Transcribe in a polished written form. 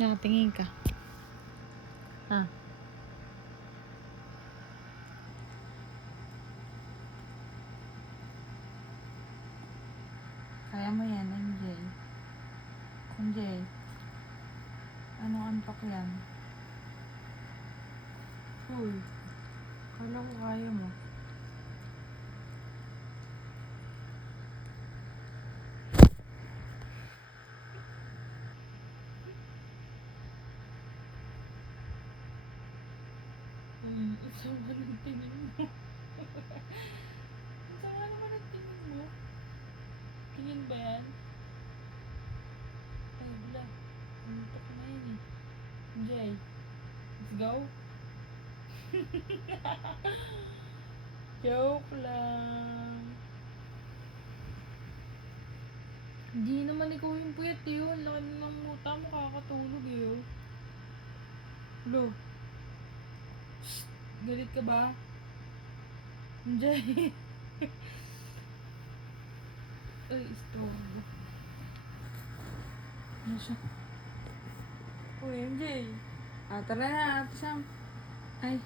Nakatingin ka. Ah. Kaya mo yan, MJ. MJ. Anong antok yan? Uy. Kala ko kaya mo. Isang ka ng tingin mo. Isang ka naman ang tingin mo. Tingin ba yan? Ay, wala. Antok na yun eh. Jay, let's go. Joke lang. Hindi naman ikaw yung puyat eh. Ang laki na ng muta mo, kakatulog eh. Oh. Lo. Galit ka ba? Jay. Ay, istorbo. Ano siya? Uy, MJ. Tara na, Ate Sam. Ay.